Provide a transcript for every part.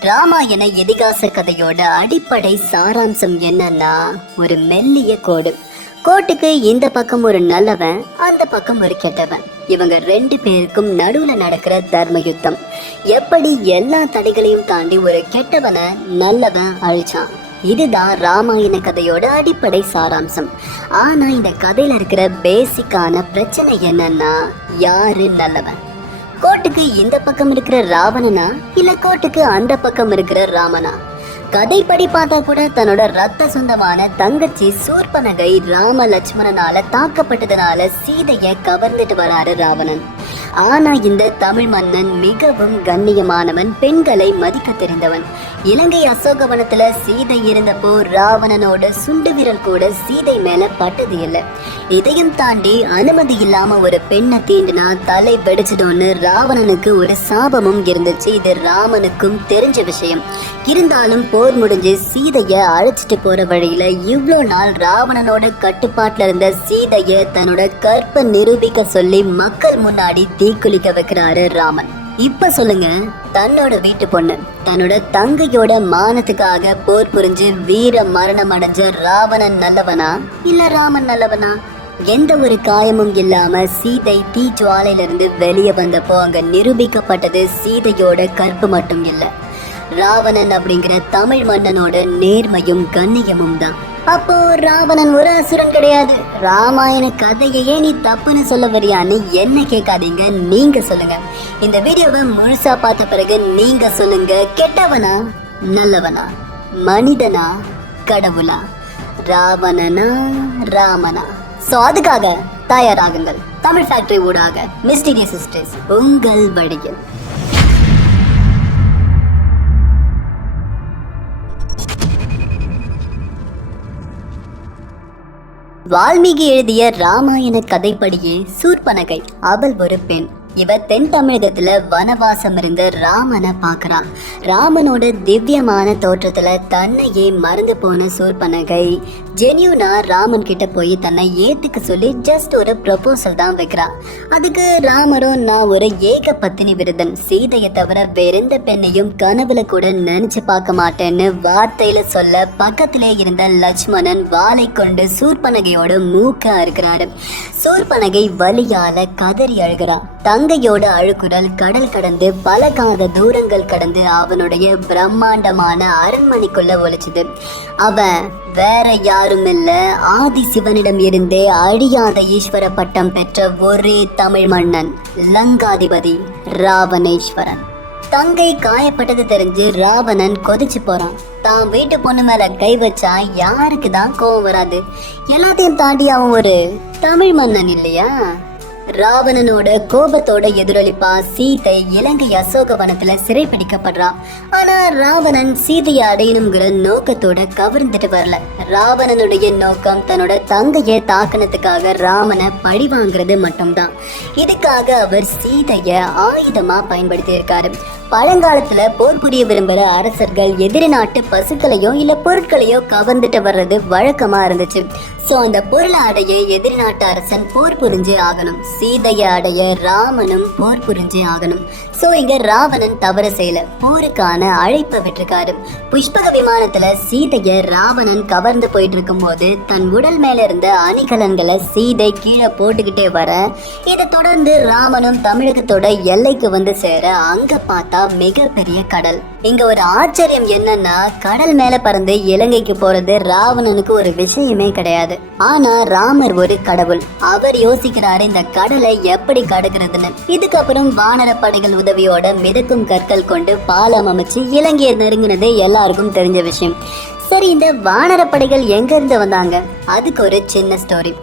ராமாயண இதிகாச கதையோட அடிப்படை சாராம்சம் என்னன்னா ஒரு மெல்லிய கோடு. கோட்டுக்கு இந்த பக்கம் ஒரு நல்லவன் அந்த பக்கம் ஒரு கெட்டவன். இவங்க ரெண்டு பேருக்கும் நடுவுல நடக்கிற தர்ம யுத்தம் எப்படி எல்லா தடைகளையும் தாண்டி ஒரு கெட்டவனை நல்லவன் அழிச்சான்? இதுதான் ராமாயண கதையோட அடிப்படை சாராம்சம். ஆனா இந்த கதையில இருக்கிற பேசிக்கான பிரச்சனை என்னன்னா யாரு நல்லவன்? கோட்டுக்கு இந்த பக்கம் இருக்கிற ராவணனா? இல்ல கோட்டுக்கு அந்த பக்கம் இருக்கிற ராமனா? கதைப்படி பார்த்தா கூட தன்னோட ரத்த சொந்தமான தங்கச்சி சூர்பனகை ராம லட்சுமணனால தாக்கப்பட்டதுனால சீதைய கவர்ந்துட்டு வராரு ராவணன். ஆனா இந்த தமிழ் மன்னன் மிகவும் கண்ணியமானவன் பெண்களை மதிக்க தெரிந்தவன். இலங்கை அசோகவனத்துல சீதை இருந்தப்போ ராவணனோட சுண்டு விரல் கூட சீதை மேல பட்டது இல்லை. இதையும் தாண்டி அனுமதி இல்லாம ஒரு பெண்ணை தீண்டினா தலை வெடிச்சிடும்னு ராவணனுக்கு ஒரு சாபமும் இருந்துச்சு. இது ராமனுக்கும் தெரிஞ்ச விஷயம். இருந்தாலும் போர் முடிஞ்சு சீதைய அழைச்சிட்டு போற வழியில இவ்வளோ நாள் ராவணனோட கட்டுப்பாட்டுல இருந்த சீதைய தன்னோட கற்ப நிரூபிக்க சொல்லி மக்கள் முன்னாடி தீக்குளிக்க வைக்கிறாரு ராமன். இப்ப சொல்லுங்க. தன்னோட வீட்டு பொண்ணு தன்னோட தங்கையோட மானத்துக்காக போர் புரிஞ்சு வீர மரணம் அடைஞ்ச ராவணன் நல்லவனா? இல்ல ராமன் நல்லவனா? எந்த ஒரு காயமும் இல்லாம சீதை தீ ஜுவாலையிலிருந்து வெளியே வந்தப்போ அங்க நிரூபிக்கப்பட்டது சீதையோட கற்பு மட்டும் இல்ல. ராவணன் அப்படிங்கிற தமிழ் மன்னனோட நேர்மையும் கண்ணியமும் தான். அப்போ ராவணன் ஒரு அசுரன் கிடையாது. ராமாயண கதையையே நீ தப்புன்னு சொல்ல வரியான்னு என்ன கேட்காதீங்க? நீங்க சொல்லுங்க. இந்த வீடியோவை முழுசா பார்த்த பிறகு நீங்க சொல்லுங்க. கெட்டவனா? நல்லவனா? மனிதனா? கடவுளா? ராவணனா? ராமனா? சோ அதுக்காக தயாராகுங்கள். தமிழ் ஃபேக்டரி ஊடாக மிஸ்டீரியஸ் சிஸ்டர்ஸ் உங்கள் வழியில். வால்மீகி எழுதிய ராமாயண கதைப்படியே சூர்பனகை அவள் ஒரு பெண். இவ தென் தமிழகத்துல வனவாசம் இருந்த ராமனை பாக்குறா. ராமனோட திவ்யமான தோற்றத்துல தன்னையே மறந்து போன சூர்பனகை ஜெனியூனா ராமன் கிட்ட போய் தன்னை ஏத்துக்க சொல்லி ஜஸ்ட் ஒரு ப்ரொபோசல் தான் வைக்கிறா. அதுக்கு ராமரும் நான் ஒரு ஏக பத்தினி விருதன். சீதையை தவிர வேறெந்த பெண்ணையும் கனவுல கூட நினைச்சு பார்க்க மாட்டேன்னு வார்த்தையில சொல்ல பக்கத்திலே இருந்த லட்சுமணன் வாளை கொண்டு சூர்பனகையோட மூக்க அறுக்கிறாரு. சூர்பனகை வலியால கதறி அழுகிறா. தங்கையோட அழுக்குரல் கடல் கடந்து பல காத தூரங்கள் கடந்து அவனுடைய பிரம்மாண்டமான அரண்மனைக்குள்ள ஒழிச்சுது அவன் வேற யாரும் இல்ல ஆதி சிவனிடம் இருந்தே அழியாத ஈஸ்வர பட்டம் பெற்ற ஒரே தமிழ் மன்னன் லங்காதிபதி ராவணேஸ்வரன். தங்கை காயப்பட்டது தெரிஞ்சு ராவணன் கொதிச்சு போறான். தான் வீட்டு பொண்ணு மேல கை வச்சா யாருக்கு தான் கோவம் வராது. எல்லாத்தையும் தாண்டி அவன் ஒரு தமிழ் மன்னன் இல்லையா? ராவணனோட கோபத்தோட எதிரொலிப்பா சீதை இலங்கை அசோகவனத்துல சிறைப்பிடிக்கப்படுறா ஆனா ராவணன் சீதையை அடையணுங்கிற நோக்கத்தோட கவர்ந்துட்டு வரல. ராவணனுடைய நோக்கம் தன்னோட தங்கையை தாக்கினதுக்காக ராமனை பழி வாங்குறது மட்டும்தான். இதுக்காக அவர் சீதைய ஆயுதமா பயன்படுத்தி இருக்காரு பழங்காலத்துல போர் புரிய விரும்புற அரசர்கள் எதிரி நாட்டு பசுக்களையோ இல்ல பொருட்களையோ கவர்ந்துட்டு வர்றது வழக்கமா இருந்துச்சு. சோ அந்த பொருளை அடைய எதிரி நாட்டு அரசன் போர் புரிஞ்சே ஆகணும். சீதையை அடைய ராமனும் போர் புரிஞ்சே ஆகணும். சோ இங்க ராவணன் தவறு செய்யல. போருக்கான அழைப்பை விட்டுருக்காரு. புஷ்பக விமானத்துல சீதைய ராவணன் கவர்ந்து போயிட்டு இருக்கும்போது தன் உடல் மேல இருந்த அணிகலன்களை சீதை கீழே போட்டுக்கிட்டே வர இதை தொடர்ந்து ராமனும் தமிழகத்தோட எல்லைக்கு வந்து சேர அங்க பார்த்தா மிகப்பெரிய கடல். இங்க ஒரு ஆச்சரியம் என்னன்னா கடல் மேல பறந்து இலங்கைக்கு போறது ராவணனுக்கு ஒரு விஷயமே கிடையாது. ஆனா ராமர் ஒரு கடவுள். அவர் யோசிக்கிறாரு இந்த கடலை எப்படி கடக்கிறதுன்னு இதுக்கப்புறம் வானர படைகள் உதவியோட மிதக்கும் கற்கள் கொண்டு பாலம் அமைச்சு இலங்கையை நெருங்கினது எல்லாருக்கும் தெரிஞ்ச விஷயம். சரி இந்த வானர படைகள் எங்க இருந்து வந்தாங்க? அதுக்கு ஒரு சின்ன ஸ்டோரி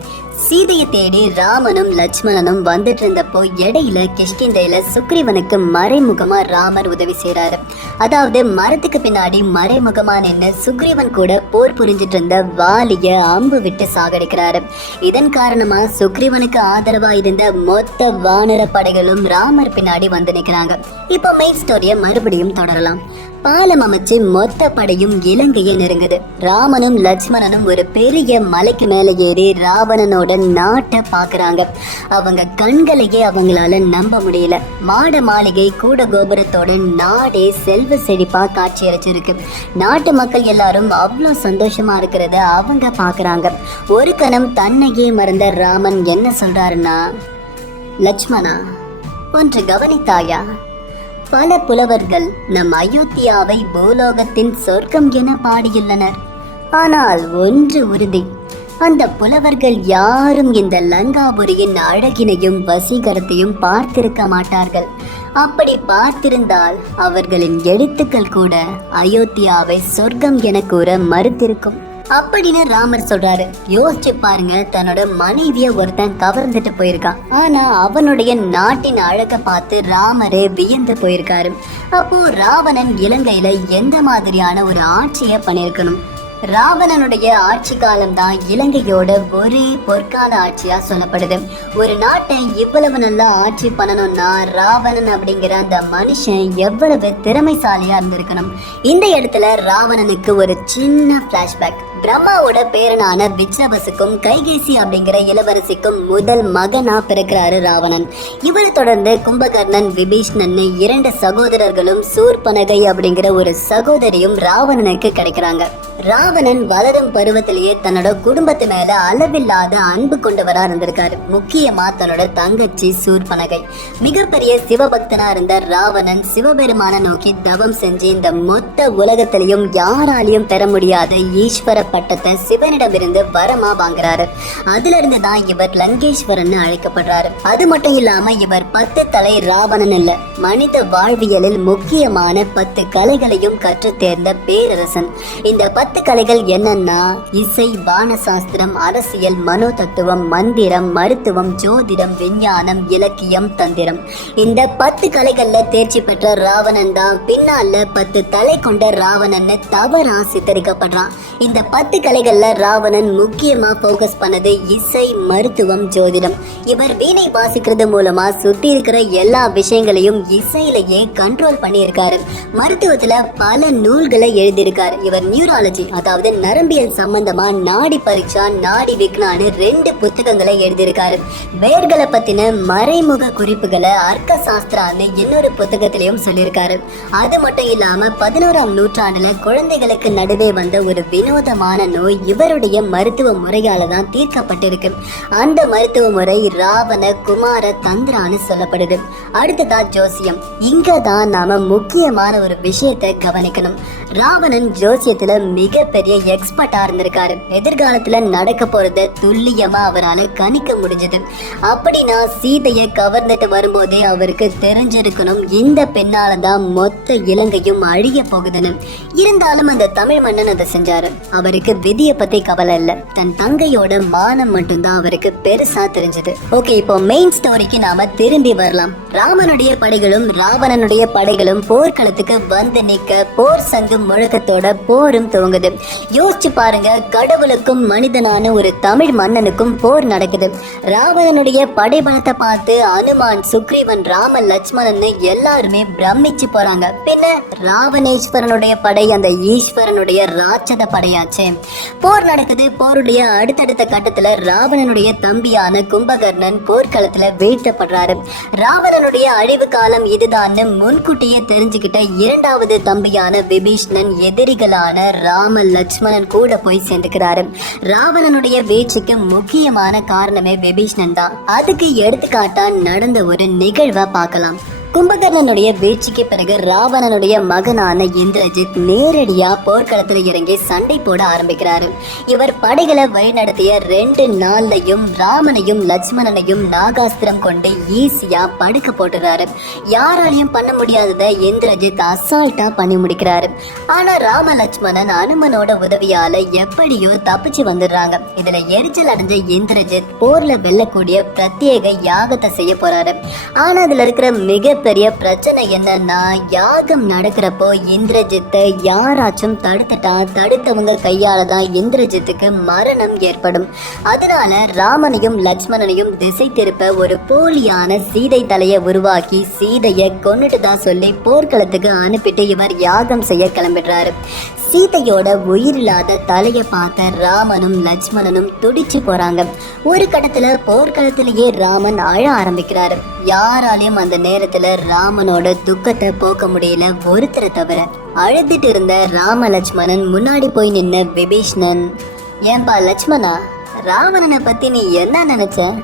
சீதையை தேடி ராமனும் லட்சுமணனும் வந்துட்டு இருந்தப்போ இடையில கிஷ்கிந்தையில சுக்ரீவனுக்கு மறைமுகமா ராமர் உதவி செய்யறாரு அதாவது மரத்துக்கு பின்னாடி மறைமுகமா நின்று சுக்ரீவன் கூட போர் புரிஞ்சிட்டு இருந்த வாலிய அம்பு விட்டு சாகடிக்கிறாரு. இதன் காரணமா சுக்ரீவனுக்கு ஆதரவா இருந்த மொத்த வானர படைகளும் ராமர் பின்னாடி வந்து நிக்கிறாங்க. இப்போ மெயின் ஸ்டோரிய மறுபடியும் தொடரலாம். பாலம் அமைச்சு மொத்த படையும் இலங்கையை நெருங்குது. ராமனும் லட்சுமணனும் ஒரு பெரிய மலைக்கு மேல ஏறி ராவணனோட நாட்டை பாக்குறாங்க அவங்க கண்களையே அவங்களால நம்ப முடியல. மாட மாளிகை கூட கோபுரத்தோட நாடே செல்வ செழிப்பா காட்சியளிச்சிருக்கு நாட்டு மக்கள் எல்லாரும் அவ்வளோ சந்தோஷமா இருக்கிறத அவங்க பாக்குறாங்க ஒரு கணம் தன்னையே மறந்த ராமன் என்ன சொல்றாருன்னா லட்சுமணா ஒன்று கவனித்தாயா? பல புலவர்கள் நம் அயோத்தியாவை பூலோகத்தின் சொர்க்கம் என பாடியுள்ளனர். ஆனால் ஒன்று உறுதி. அந்த புலவர்கள் யாரும் இந்த லங்காபுரியின் அழகினையும் வசீகரத்தையும் பார்த்திருக்க மாட்டார்கள். அப்படி பார்த்திருந்தால் அவர்களின் எழுத்துக்கள் கூட அயோத்தியாவை சொர்க்கம் என கூற மறுத்திருக்கும். அப்படின்னு ராமர் சொல்றாரு. யோசிச்சு பாருங்க தன்னோட மனைவிய ஒருத்தன் கவர்ந்துட்டு போயிருக்கான். ஆனா அவனுடைய நாட்டின் அழக பார்த்து ராமரே வியந்து போயிருக்காரு. அப்போ ராவணன் இலங்கையில எந்த மாதிரியான ஒரு ஆட்சியை பண்ணியிருக்கணும் ராவணனுடைய ஆட்சி காலம் தான் இலங்கையோட ஒரே பொற்கால ஆட்சியா சொல்லப்படுது. ஒரு நாட்டை இவ்வளவு நல்லா ஆட்சி பண்ணணும்னா ராவணன் அப்படிங்கிற அந்த மனுஷன் எவ்வளவு திறமைசாலியா இருந்திருக்கணும்? இந்த இடத்துல ராவணனுக்கு ஒரு சின்ன பிளாஷ்பேக் பிரம்மாவோட பேரனான விக்ரபசுக்கும் கைகேசி அப்படிங்கிற இளவரசிக்கும் முதல் மகனா பிறக்கிறாரு ராவணன். இவரை தொடர்ந்து கும்பகர்ணன் விபீஷ்ணன் இரண்டு சகோதரர்களும் சூர்பனகை அப்படிங்கிற ஒரு சகோதரியும் ராவணனுக்கு கிடைக்கிறாங்க. ராவணன் வளரும் பருவத்திலேயே தன்னோட குடும்பத்து மேல அளவில்லாத அன்பு கொண்டவரா இருந்திருக்காரு. முக்கியமா தன்னோட தங்கச்சி சூர்பனகை. மிகப்பெரிய சிவபக்தனா இருந்த ராவணன் சிவபெருமான நோக்கி தவம் செஞ்சு இந்த மொத்த உலகத்திலையும் யாராலையும் பெற முடியாத ஈஸ்வர பட்டத்தை சிவனிடமிருந்து வரமா வாங்குறாரு. அதுல இருந்து தான் இவர் லங்கேஸ்வரன் அழைக்கப்படுறாரு. அது மட்டும் இல்லாம இவர் பத்து தலை ராவணன் இல்ல மனித வாழ்வியலில் முக்கியமான பத்து கலைகளையும் கற்று தேர்ந்த பேரரசன். இந்த பத்து கலைகள் என்னன்னா இசை வான சாஸ்திரம் அரசியல் மனோ தத்துவம் மந்திரம் மருத்துவம் ஜோதிடம் விஞ்ஞானம் இலக்கியம் தந்திரம். இந்த பத்து கலைகள்ல தேர்ச்சி பெற்ற ராவணன் தான் பின்னால பத்து தலை கொண்ட ராவணன் தவறா சித்தரிக்கப்படுறான். இந்த பத்து கலைகள்ல ராவணன் முக்கியமா போக்கஸ் பண்ணது இசை மருத்துவம் ஜோதிடம். இவர் வீணை வாசிக்கிறது மூலமா சுத்தி இருக்கிற எல்லா விஷயங்களையும் இசையிலேயே கண்ட்ரோல் பண்ணியிருக்காரு. மருத்துவத்துல பல நூல்களை எழுதியிருக்காரு. இவர் நியூராலஜி அதாவது நரம்பியல் சம்பந்தமா நாடி பரீட்சா நாடி விக்னான்னு ரெண்டு புத்தகங்களை எழுதியிருக்காரு. வேர்களை பத்தின மறைமுக குறிப்புகளை அர்க்க சாஸ்திரான்னு இன்னொரு புத்தகத்திலையும் சொல்லியிருக்காரு. அது மட்டும் இல்லாம பதினோராம் நூற்றாண்டுல குழந்தைகளுக்கு நடுவே வந்த ஒரு வினோதமா ஆன நோய் இவருடைய மருத்துவ முறையால தான் தீர்க்கப்பட்டிருக்கு. அந்த மருத்துவ முறை ராவண குமார தந்திரான்னு சொல்லப்படுது. அடுத்ததான் ஜோசியம். இங்க தான் நாம முக்கியமான ஒரு விஷயத்தை கவனிக்கணும். ராவணன் ஜோசியத்துல மிகப்பெரிய எக்ஸ்பர்ட்டா இருந்திருக்காரு. எதிர்காலத்துல நடக்க போறத துல்லியமா அவரால் கணிக்க முடிஞ்சது. அப்படின்னா சீதையை கவர்ந்துட்டு வரும்போதே அவருக்கு தெரிஞ்சிருக்கணும். இந்த பெண்ணால தான் மொத்த இலங்கையும் அழிய போகுதுன்னு. இருந்தாலும் அந்த தமிழ் மன்னன் அதை செஞ்சாரு. அவர் அவருக்கு விதியை பத்தி கவலை இல்ல. தன் தங்கையோட மானம் மட்டும்தான் அவருக்கு பெருசா தெரிஞ்சது. ஓகே இப்போ மெயின் ஸ்டோரிக்கு நாம திரும்பி வரலாம். ராமனுடைய படைகளும் ராவணனுடைய படைகளும் போர்க்களத்துக்கு வந்து நிக்க போர் சங்கு முழக்கத்தோட போரும் துவங்குது. யோசிச்சு பாருங்க கடவுளுக்கும் மனிதனான ஒரு தமிழ் மன்னனுக்கும் போர் நடக்குது. ராவணனுடைய படைபலத்தை பார்த்து அனுமான் சுக்ரீவன் ராம லட்சுமணன் எல்லாருமே பிரமிச்சு போறாங்க. பின்ன ராவணேஸ்வரனுடைய படை அந்த ஈஸ்வரனுடைய ராட்சத படையாச்சு. போர் நடக்குது போருடைய அடுத்தடுத்த கட்டத்துல ராவணனுடைய தம்பியான கும்பகர்ணன் போர்க்களத்துல வீழ்த்தப்படுறாரு. ராவணனுடைய அழிவு காலம் இதுதான்னு முன்கூட்டியே தெரிஞ்சுக்கிட்ட இரண்டாவது தம்பியான விபீஷ்ணன் எதிரிகளான ராம லட்சுமணன் கூட போய் சேர்ந்துக்கிறாரு. ராவணனுடைய வீழ்ச்சிக்கு முக்கியமான காரணமே விபீஷ்ணன் தான். அதுக்கு எடுத்துக்காட்டா நடந்த ஒரு நிகழ்வை பார்க்கலாம். கும்பகர்ணனுடைய வீழ்ச்சிக்கு பிறகு ராவணனுடைய மகனான இந்திரஜித் நேரடியா போர்க்களத்தில் இறங்கி சண்டை போட ஆரம்பிக்கிறாரு. இவர் படைகளை வழிநடத்திய ரெண்டு நாள்லையும் ராமனையும் லட்சுமணனையும் நாகாஸ்திரம் கொண்டு ஈஸியா படுக்க போட்டுறாரு. யாராலையும் பண்ண முடியாததை இந்திரஜித் அசால்ட்டா பண்ணி முடிக்கிறாரு. ஆனா ராம லட்சுமணன் அனுமனோட உதவியால எப்படியோ தப்பிச்சு வந்துடுறாங்க. இதுல எரிச்சல் அடைஞ்ச இந்திரஜித் போர்ல வெல்லக்கூடிய பிரத்யேக யாகத்தை செய்ய போறாரு. ஆனா அதுல இருக்கிற மிக மிகப்பெரிய பிரச்சனை என்னன்னா யாகம் நடக்கிறப்போ இந்திரஜித்தை யாராச்சும் தடுத்துட்டா தடுத்தவங்க கையால தான் இந்திரஜித்துக்கு மரணம் ஏற்படும். அதனால ராமனையும் லட்சுமணனையும் திசை திருப்ப ஒரு போலியான சீதை தலையை உருவாக்கி சீதையை கொண்டுட்டு தான் சொல்லி போர்க்களத்துக்கு அனுப்பிட்டு இவர் யாகம் செய்ய கிளம்பிடுறாரு. சீதையோட உயிரில்லாத தலையை பார்த்த ராமனும் லட்சுமணனும் துடிச்சு போறாங்க. ஒரு கட்டத்துல போர்க்களத்திலேயே ராமன் அழ ஆரம்பிக்கிறாரு. யாராலையும் அந்த நேரத்துல ராமனோட துக்கத்தை போக்க முடியல ஒருத்தரை தவிர. அழுதுட்டு இருந்த ராம லட்சுமணன் முன்னாடி போய் நின்ன விபீஷ்ணன் ஏன்பா லட்சுமணா ராவணனை பத்தி நீ என்ன நினைச்ச?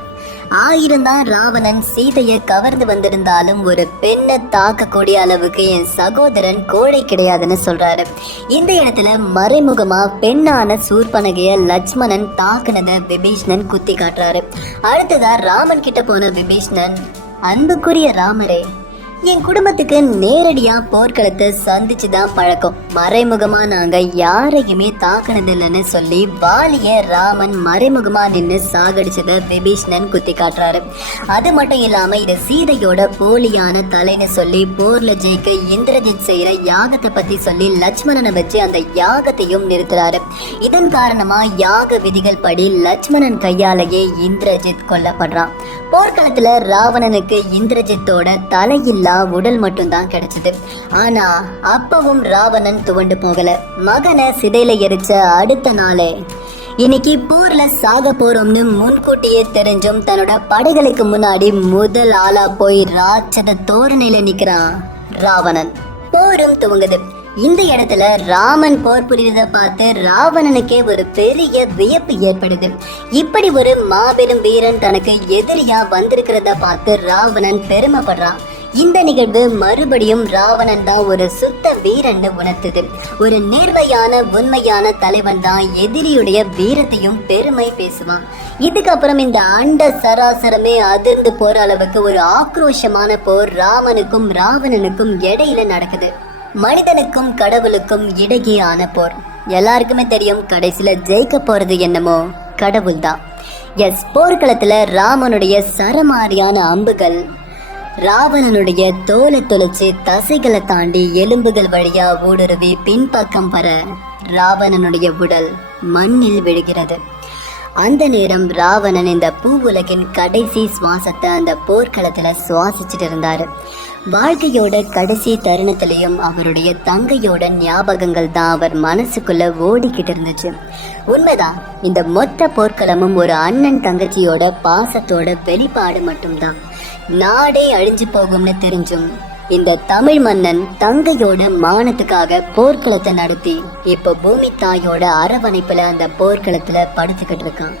ஆயிரம்தான் ராவணன். சீதையை கவர்ந்து வந்திருந்தாலும் ஒரு பெண்ணை தாக்கக்கூடிய அளவுக்கு என் சகோதரன் கோழை கிடையாதுன்னு சொல்றாரு. இந்த இடத்துல மறைமுகமா பெண்ணான சூர்பனகைய லட்சுமணன் தாக்குனத விபீஷ்ணன் குத்தி காட்டுறாரு அடுத்ததா ராமன் கிட்ட போன விபீஷ்ணன். அன்புக்குரிய ராமரே என் குடும்பத்துக்கு நேரடியா போர்க்களத்தை சந்திச்சு தான் பழக்கம். மறைமுகமா நாங்க யாரையுமே தாக்கினதில்லைன்னு சொல்லி வாலிய ராமன் மறைமுகமா நின்று சாகடிச்சத விபீஷ்ணன் குத்தி காட்டுறாரு. அது மட்டும் இல்லாம இது சீதையோட போலியான தலைன்னு சொல்லி போர்ல ஜெயிக்க இந்திரஜித் செய்யற யாகத்தை பத்தி சொல்லி லட்சுமணனை வச்சு அந்த யாகத்தையும் நிறுத்துறாரு. இதன் காரணமா யாக விதிகள் படி லட்சுமணன் கையாலேயே இந்திரஜித் கொல்லப்படுறான். போர்க்களத்துல ராவணனுக்கு இந்திரஜித்தோட தலையில்லா உடல் மட்டும்தான் கிடைச்சது. ஆனா அப்பவும் ராவணன் துவண்டு போகல. மகனை சிதையில எரிச்ச அடுத்த நாளே. இன்னைக்கு போர்ல சாக போறோம்னு முன்கூட்டியே தெரிஞ்சும் தன்னோட படைகளுக்கு முன்னாடி முதல் ஆளா போய் ராட்சத தோரணையில நிக்கிறான் ராவணன். போரும் துவங்குது. இந்த இடத்துல ராமன் போர் புரியுறத பார்த்து ராவணனுக்கே ஒரு பெரிய வியப்பு ஏற்படுது. இப்படி ஒரு மாபெரும் வீரன் தனக்கு எதிரியா வந்திருக்கிறத பார்த்து ராவணன் பெருமைப்படுறான். இந்த நிகழ்வு மறுபடியும் ராவணன் தான் ஒரு சுத்த வீரன்னு உணர்த்துது. ஒரு நேர்மையான உண்மையான தலைவன் தான் எதிரியுடைய வீரத்தையும் பெருமை பேசுவான். இதுக்கப்புறம் இந்த அண்ட சராசரமே அதிர்ந்து போற அளவுக்கு ஒரு ஆக்ரோஷமான போர் ராமனுக்கும் ராவணனுக்கும் இடையில நடக்குது. மனிதனுக்கும் கடவுளுக்கும் இடையே ஆன போர். எல்லாருக்குமே தெரியும் கடைசியில ஜெயிக்க போறது என்னமோ கடவுள் தான் எஸ் போர்க்களத்துல ராமனுடைய சரமாரியான அம்புகள் ராவணனுடைய தோலை தொலைச்சு தசைகளை தாண்டி எலும்புகள் வழியா ஊடுருவி பின்பக்கம் வர ராவணனுடைய உடல் மண்ணில் விழுகிறது. அந்த நேரம் ராவணன் இந்த பூவுலகின் கடைசி சுவாசத்தை அந்த போர்க்களத்துல சுவாசிச்சுட்டு இருந்தாரு வாழ்க்கையோட கடைசி தருணத்திலையும் அவருடைய தங்கையோட ஞாபகங்கள் தான் அவர் மனசுக்குள்ள ஓடிக்கிட்டு இருந்துச்சு உண்மைதான் இந்த மொத்த போர்க்களமும் ஒரு அண்ணன் தங்கச்சியோட பாசத்தோட வெளிப்பாடு மட்டும்தான். நாடே அழிஞ்சு போகும்னு தெரிஞ்சும் இந்த தமிழ் மன்னன் தங்கையோட மானத்துக்காக போர்க்களத்தை நடத்தி இப்போ பூமி தாயோட அரவணைப்புல அந்த போர்க்களத்துல படுத்துக்கிட்டு இருக்கான்.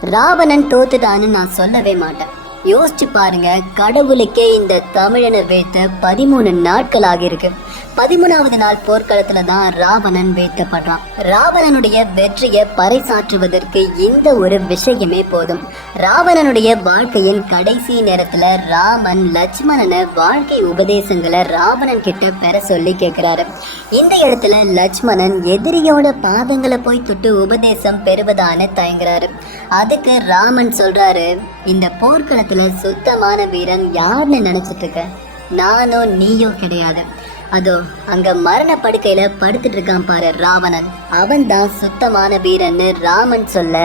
ராவணன் தோத்துட்டான்னு நான் சொல்லவே மாட்டேன். யோசிச்சு பாருங்க கடவுளுக்கே இந்த தமிழனை வீழ்த்த பதிமூணு நாட்கள் ஆகியிருக்கு பதிமூணாவது நாள் போர்க்களத்துல தான் ராவணன் வீழ்த்தப்படுறான். ராவணனுடைய வெற்றியை பறைசாற்றுவதற்கு இந்த ஒரு விஷயமே போதும். ராவணனுடைய வாழ்க்கையின் கடைசி நேரத்துல ராமன் லட்சுமணனை வாழ்க்கை உபதேசங்களை ராவணன் கிட்ட பெற சொல்லி கேட்கிறாரு. இந்த இடத்துல லட்சுமணன் எதிரியோட பாதங்களை போய் தொட்டு உபதேசம் பெறுவதான தயங்குறாரு. அதுக்கு ராமன் சொல்றாரு இந்த உலகத்துல சுத்தமான வீரன் யாருன்னு நினைச்சிட்டு இருக்க? நானோ நீயும் கிடையாது. அதோ அங்க மரண படுக்கையில படுத்துட்டு இருக்கான் பாரு ராவணன். அவன் தான் சுத்தமான வீரன்னு ராமன் சொல்ல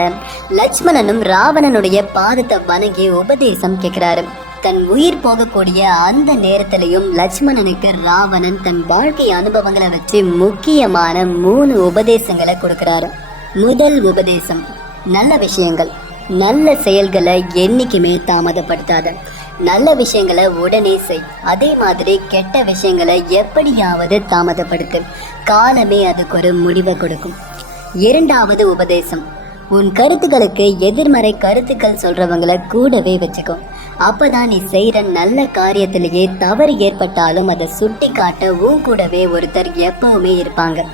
லட்சுமணனும் ராவணனுடைய பாதத்தை வணங்கி உபதேசம் கேட்கிறாரு தன் உயிர் போகக்கூடிய அந்த நேரத்திலையும் லட்சுமணனுக்கு ராவணன் தன் வாழ்க்கை அனுபவங்களை வச்சு முக்கியமான மூணு உபதேசங்களை கொடுக்கிறாரு. முதல் உபதேசம் நல்ல விஷயங்கள். நல்ல செயல்களை என்றைக்குமே தாமதப்படுத்தாத. நல்ல விஷயங்களை உடனே செய். அதே மாதிரி கெட்ட விஷயங்களை எப்படியாவது தாமதப்படுத்து. காலமே அதுக்கு ஒரு முடிவை கொடுக்கும். இரண்டாவது உபதேசம். உன் கருத்துக்களுக்கு எதிர்மறை கருத்துக்கள் சொல்கிறவங்களை கூடவே வச்சுக்கோ. அப்போதான் நீ செய்கிற நல்ல காரியத்திலேயே தவறு ஏற்பட்டாலும் அதை சுட்டி காட்ட உன் கூடவே ஒருத்தர் எப்பவுமே இருப்பாங்க.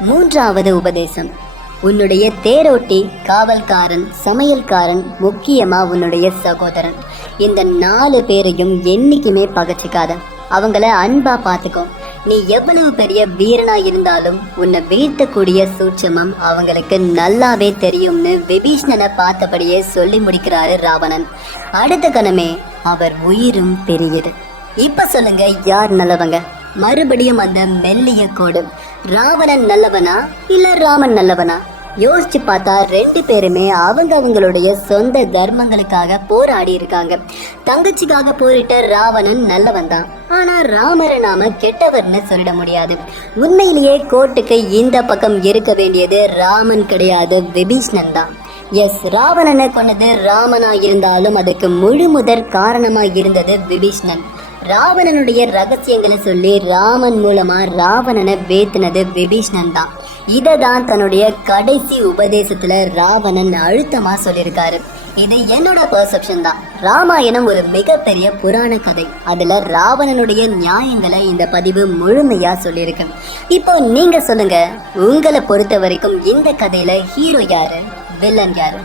மூன்றாவது உபதேசம். உன்னுடைய தேரோட்டி காவல்காரன் சமையல்காரன் முக்கியமா உன்னுடைய சகோதரன். இந்த நாலு பேரையும் என்னைக்குமே பகச்சிக்காத. அவங்கள அன்பா பார்த்துக்கோ நீ எவ்வளவு பெரிய வீரனா இருந்தாலும் உன்னை வீழ்த்தக்கூடிய சூட்சமம் அவங்களுக்கு நல்லாவே தெரியும்னு விபீஷ்ணனை பார்த்தபடியே சொல்லி முடிக்கிறாரு ராவணன். அடுத்த கணமே அவர் உயிரும் பெரியது. இப்ப சொல்லுங்க யார் நல்லவங்க? மறுபடியும் அந்த மெல்லிய கோடு. ராவணன் நல்லவனா இல்ல ராமன் நல்லவனா? யோசிச்சு பார்த்தா ரெண்டு பேருமே அவங்க அவங்களுடைய சொந்த தர்மங்களுக்காக போராடி இருக்காங்க. தங்கச்சிக்காக போரிட்ட ராவணன் நல்லவன் தான். ஆனா ராமரை நாம கெட்டவர்னு சொல்லிட முடியாது. உண்மையிலேயே கோட்டுக்கு இந்த பக்கம் இருக்க வேண்டியது ராமன் கிடையாது விபீஷ்ணன் தான். எஸ் ராவணனை கொண்டது ராமனா இருந்தாலும் அதுக்கு முழு முதற் காரணமா இருந்தது விபீஷ்ணன். ராவணனுடைய ரகசியங்களை சொல்லி ராமன் மூலமா ராவணனை வேத்தினது விபீஷ்ணன் தான். இதை தான் தன்னுடைய கடைசி உபதேசத்துல ராவணன் அழுத்தமா சொல்லியிருக்காரு. இது என்னோட பர்செப்ஷன் தான். ராமாயணம் ஒரு மிகப்பெரிய புராண கதை. அதுல ராவணனுடைய நியாயங்களை இந்த பதிவு முழுமையா சொல்லியிருக்கு. இப்போ நீங்க சொல்லுங்க உங்களை பொறுத்த வரைக்கும் இந்த கதையில ஹீரோ யாரு? வில்லன் யாரு?